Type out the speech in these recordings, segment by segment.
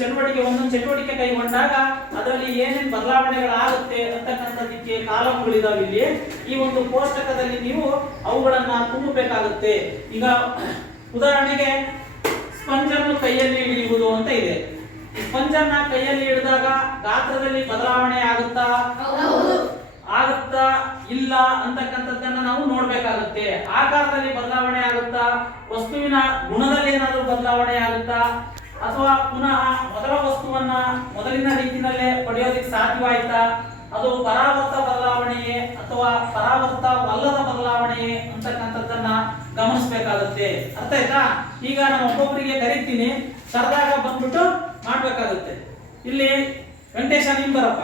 ಚಟುವಟಿಕೆ ಒಂದೊಂದು ಚಟುವಟಿಕೆ ಕೈಗೊಂಡಾಗ ಅದರಲ್ಲಿ ಏನೇನು ಬದಲಾವಣೆಗಳಾಗುತ್ತೆ ಅಂತಕ್ಕಂಥದಕ್ಕೆ ಕಾಲಮ್ಗಳಿದಾವೆ. ಇಲ್ಲಿ ಈ ಒಂದು ಕೋಷ್ಟಕದಲ್ಲಿ ನೀವು ಅವುಗಳನ್ನ ತುಂಬಬೇಕಾಗುತ್ತೆ. ಈಗ ಉದಾಹರಣೆಗೆ ಸ್ಪಂಜ್ ಅನ್ನು ಕೈಯಲ್ಲಿ ಹಿಡಿಯುವುದು ಅಂತ ಇದೆ. ಸ್ಪಂಜ್ ಅನ್ನ ಕೈಯಲ್ಲಿ ಹಿಡಿದಾಗ ಗಾತ್ರದಲ್ಲಿ ಬದಲಾವಣೆ ಆಗುತ್ತಾ ಇಲ್ಲ ಅಂತಕ್ಕಂಥದ್ದನ್ನ ನಾವು ನೋಡ್ಬೇಕಾಗುತ್ತೆ. ಆಕಾರದಲ್ಲಿ ಬದಲಾವಣೆ ಆಗುತ್ತಾ, ವಸ್ತುವಿನ ಗುಣದಲ್ಲಿ ಏನಾದರೂ ಬದಲಾವಣೆ ಆಗುತ್ತಾ, ಅಥವಾ ಪುನಃ ಮೊದಲ ವಸ್ತುವನ್ನ ಮೊದಲಿನ ರೀತಿಯಲ್ಲೇ ಪಡೆಯೋದಕ್ಕೆ ಸಾಧ್ಯವಾಯ್ತಾ, ಅದು ಪರಾವರ್ತ ಬದಲಾವಣೆಯೇ ಅಥವಾ ಪರಾವರ್ತವಲ್ಲದ ಬದಲಾವಣೆಯೇ ಅಂತಕ್ಕಂಥದ್ದನ್ನ ಗಮನಿಸಬೇಕಾಗುತ್ತೆ. ಅರ್ಥ ಆಯ್ತಾ? ಈಗ ನಾನು ಒಬ್ಬೊಬ್ಬರಿಗೆ ಕರಿತೀನಿ, ಕರೆದಾಗ ಬಂದ್ಬಿಟ್ಟು ಮಾಡ್ಬೇಕಾಗುತ್ತೆ. ಇಲ್ಲಿ ವೆಂಕಟೇಶ ನೀನ್ ಬರಪ್ಪ.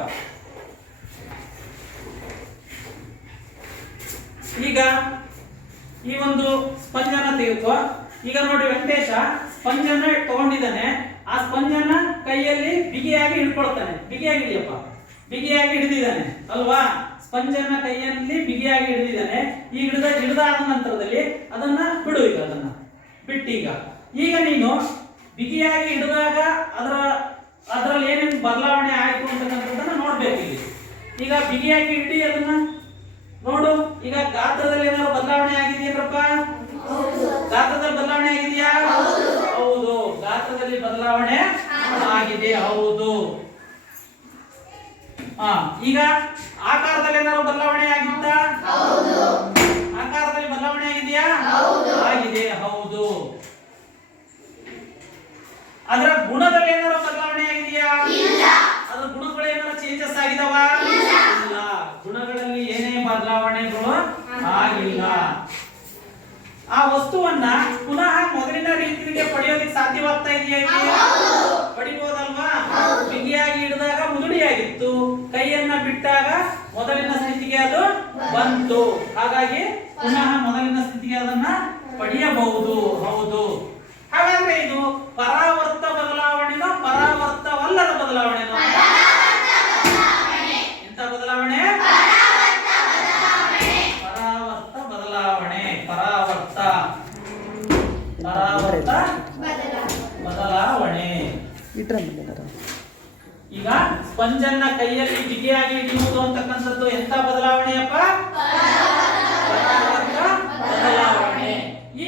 ಈಗ ಈ ಒಂದು ಸ್ಪಂಜನ್ನ ತೆಗೆದುಕೋ. ಈಗ ನೋಡಿ ವೆಂಕಟೇಶ ಸ್ಪಂಜನ್ನ ತಗೊಂಡಿದ್ದಾನೆ. ಆ ಸ್ಪಂಜನ್ನ ಕೈಯಲ್ಲಿ ಬಿಗಿಯಾಗಿ ಹಿಡ್ಕೊಳ್ತಾನೆ. ಬಿಗಿಯಾಗಿ ಹಿಡಿಯಪ್ಪ. ಬಿಗಿಯಾಗಿ ಹಿಡಿದಿದ್ದಾನೆ ಅಲ್ವಾ? ಸ್ಪಂಜನ್ನ ಕೈಯಲ್ಲಿ ಬಿಗಿಯಾಗಿ ಹಿಡಿದಿದ್ದಾನೆ. ಈ ಹಿಡಿದಾದ ನಂತರದಲ್ಲಿ ಅದನ್ನ ಬಿಡು. ಈಗ ಅದನ್ನ ಬಿಟ್ಟೀಗ ಈಗ ನೀನು ಬಿಗಿಯಾಗಿ ಹಿಡಿದಾಗ ಅದರಲ್ಲಿ ಏನೇನು ಬದಲಾವಣೆ ಆಯ್ತು ಅಂತಕ್ಕಂಥದ್ದನ್ನ ನೋಡ್ಬೇಕು. ಇಲ್ಲಿ ಈಗ ಬಿಗಿಯಾಗಿ ಹಿಡಿ, ಅದನ್ನ ನೋಡು. ಈಗ ಗಾತ್ರದಲ್ಲಿ ಏನಾದ್ರು ಬದಲಾವಣೆ ಆಗಿದೆಯೇನಪ್ಪ? ಗಾತ್ರದಲ್ಲಿ ಬದಲಾವಣೆ ಆಗಿದೆಯಾ? ಹೌದು, ಗಾತ್ರದಲ್ಲಿ ಬದಲಾವಣೆ ಆಗಿದೆ. ಹೌದು. ಈಗ ಆಕಾರದಲ್ಲಿ ಏನಾದ್ರು ಬದಲಾವಣೆ ಆಗಿತ್ತಾ? ಆಕಾರದಲ್ಲಿ ಬದಲಾವಣೆ ಆಗಿದೆಯಾ? ಆಗಿದೆ. ಹೌದು. ಅದರ ಗುಣದಲ್ಲಿ ಏನಾದ್ರು ಬದಲಾವಣೆ ಆಗಿದೆಯಾ? ಅದರ ಗುಣಗಳು ಏನಾದ್ರು ಚೇಂಜಸ್ ಆಗಿದಾವ? ಇಲ್ಲ. ಗುಣಗಳಲ್ಲಿ ಏನೇ ಬದಲಾವಣೆಗಳು ಆಗಿಲ್ಲ. ಆ ವಸ್ತುವನ್ನ ಪುನಃ ಮೊದಲಿನ ರೀತಿಗೆ ಪಡೆಯೋದಕ್ಕೆ ಸಾಧ್ಯವಾಗ್ತಾ ಇದೆಯಾ? ಪಡಿಬಹುದಲ್ವಾ? ಬಿಗಿಯಾಗಿ ಹಿಡಿದಾಗ ಮುದುಡಿಯಾಗಿತ್ತು, ಕೈಯನ್ನ ಬಿಟ್ಟಾಗ ಮೊದಲಿನ ಸ್ಥಿತಿಗೆ ಅದು ಬಂತು. ಹಾಗಾಗಿ ಪುನಃ ಮೊದಲಿನ ಸ್ಥಿತಿಗೆ ಅದನ್ನ ಪಡೆಯಬಹುದು. ಹೌದು. ಹಾಗಾದ್ರೆ ಇದು ಪರಾವರ್ತ ಬದಲಾವಣೆನೋ ಪರಾವರ್ತವಲ್ಲದ ಬದಲಾವಣೆನೋ? ಎಂತ ಬದಲಾವಣೆ? ಪರಾವರ್ತ ಬದಲಾವಣೆ. ಪರಾವರ್ತ ಬದಲಾವಣೆ. ಈಗ ಸ್ಪಂಜನ್ನ ಕೈಯಲ್ಲಿ ಬಿಗಿಯಾಗಿ ಹಿಡಿಯುವುದು ಅಂತಕ್ಕಂಥದ್ದು ಎಂತ ಬದಲಾವಣೆಯಪ್ಪ? ಪರಾವರ್ತ ಬದಲಾವಣೆ.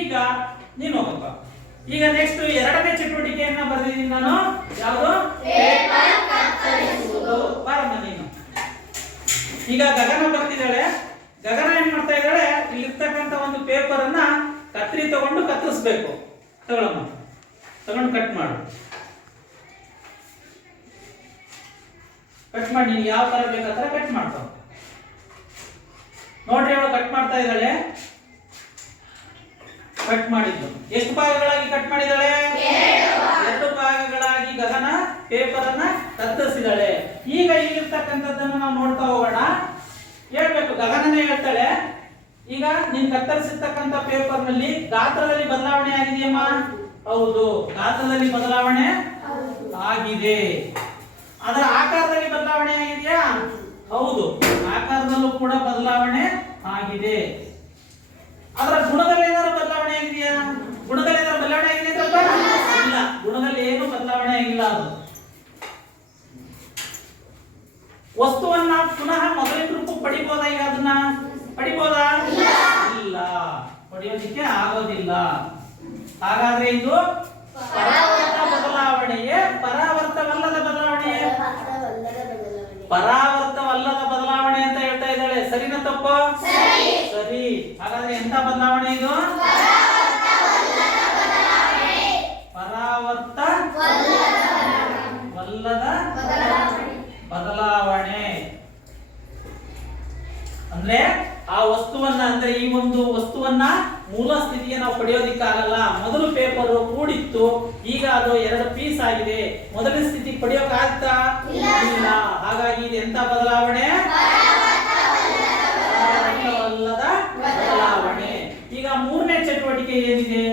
ಈಗ ನೀನು ಹೋಗಪ್ಪ. ಈಗ ನೆಕ್ಸ್ಟ್ ಎರಡನೇ ಚಟುವಟಿಕೆಯನ್ನ ಬರೆದಿದ್ದೀನಿ ನಾನು. ಯಾವುದು? ಬಾರಮ್ಮ ನೀನು. ಈಗ ಗಗನ ಬರ್ತಿದ್ದಾಳೆ. ಗಗನ ಏನ್ ಮಾಡ್ತಾ ಇದ್ದಾಳೆ? ಇಲ್ಲಿರ್ತಕ್ಕಂಥ ಒಂದು ಪೇಪರ್ ಅನ್ನ ಕತ್ರಿ ತಗೊಂಡು ಕತ್ತರಿಸ್ಬೇಕು. ತಗೊಳಮ್ಮ, ತಗೊಂಡು ಕಟ್ ಮಾಡು. ಕಟ್ ಮಾಡಿ. ನೀನು ಯಾವ ತರ ಬೇಕಾದ್ರೆ ಕಟ್ ಮಾಡ್ತಾವ. ನೋಡ್ರಿ, ಅವಳು ಕಟ್ ಮಾಡ್ತಾ ಇದ್ದಾಳೆ. ಕಟ್ ಮಾಡಿದ್ದು ಎಷ್ಟು ಭಾಗಗಳಾಗಿ ಕಟ್ ಮಾಡಿದಾಳೆ? 2 ಭಾಗಗಳಾಗಿ ಗಗನ ಪೇಪರ್ ಅನ್ನ ಕತ್ತರಿಸಿದಾಳೆ. ಈಗ ಇಲ್ಲಿರ್ತಕ್ಕಂಥದ್ದನ್ನು ನಾವು ನೋಡ್ತಾ ಹೋಗೋಣ. ಹೇಳ್ಬೇಕು, ಗಗನನೇ ಹೇಳ್ತಾಳೆ. ಈಗ ನೀನ್ ಕತ್ತರಿಸಿರ್ತಕ್ಕಂಥ ಪೇಪರ್ ನಲ್ಲಿ ಗಾತ್ರದಲ್ಲಿ ಬದಲಾವಣೆ ಆಗಿದೆಯಮ್ಮ? ಹೌದು, ಗಾತ್ರದಲ್ಲಿ ಬದಲಾವಣೆ ಆಗಿದೆ. ಅದರ ಆಕಾರದಲ್ಲಿ ಬದಲಾವಣೆ ಆಗಿದೆಯಾ? ಹೌದು, ಆಕಾರದಲ್ಲೂ ಕೂಡ ಬದಲಾವಣೆ ಆಗಿದೆ. ಅದರ ಗುಣದಲ್ಲಿ ಏನಾದ್ರು ಬದಲಾವಣೆ ಆಗಿದೆಯಾ? ಗುಣದಲ್ಲಿ ಏನಾದ್ರು ಬದಲಾವಣೆ ಆಗಿದೆ? ಇಲ್ಲ, ಗುಣದಲ್ಲಿ ಏನು ಬದಲಾವಣೆ ಆಗಿಲ್ಲ. ಅದು ವಸ್ತುವನ್ನ ಪುನಃ ಮೊದಲಿನ ರೂಪ ಪಡಿಬಹುದಾ? ಈಗ ಅದನ್ನ ಪಡಿಬಹುದಾ? ಇಲ್ಲ, ಪಡೆಯೋದಿಕ್ಕೆ ಆಗೋದಿಲ್ಲ. ಹಾಗಾದ್ರೆ ಇದು ಪರಾವರ್ತ ಬದಲಾವಣೆಯೇ ಪರಾವರ್ತವಲ್ಲದ ಬದಲಾವಣೆಯೇ? ಪರಾವರ್ತವಲ್ಲದ ಬದಲಾವಣೆ ಅಂತ ಹೇಳ್ತಾ ಇದ್ದಾಳೆ. ಸರಿನಾ ತಪ್ಪು? ಸರಿ. ಹಾಗಾದ್ರೆ ಎಂತ ಬದಲಾವಣೆ ಇದು? ಪರಾವರ್ತವಲ್ಲದ ಬದಲಾವಣೆ. ಅಂದ್ರೆ ಆ ವಸ್ತುವನ್ನ, ಅಂದ್ರೆ ಈ ಒಂದು ವಸ್ತುವನ್ನ ಮೂಲ ಸ್ಥಿತಿಗೆ ನಾವು ಪಡೆಯೋದಿಕ್ಕಾಗಲ್ಲ. ಮೊದಲು ಪೇಪರ್ ಕೂಡಿತ್ತು, ಈಗ ಅದು 2 ಪೀಸ್ ಆಗಿದೆ. ಮೊದಲಿನ ಸ್ಥಿತಿಗೆ ಪಡೆಯೋಕ್ಕಾಗ್ತಾ? ಇಲ್ಲ. ಹಾಗಾಗಿ ಇದು ಎಂತ ಬದಲಾವಣೆ? ಪರಾವರ್ತವಲ್ಲದ ಬದಲಾವಣೆ. ಈಗ ಮೂರನೇ ಚಟುವಟಿಕೆ ಏನಿದೆ?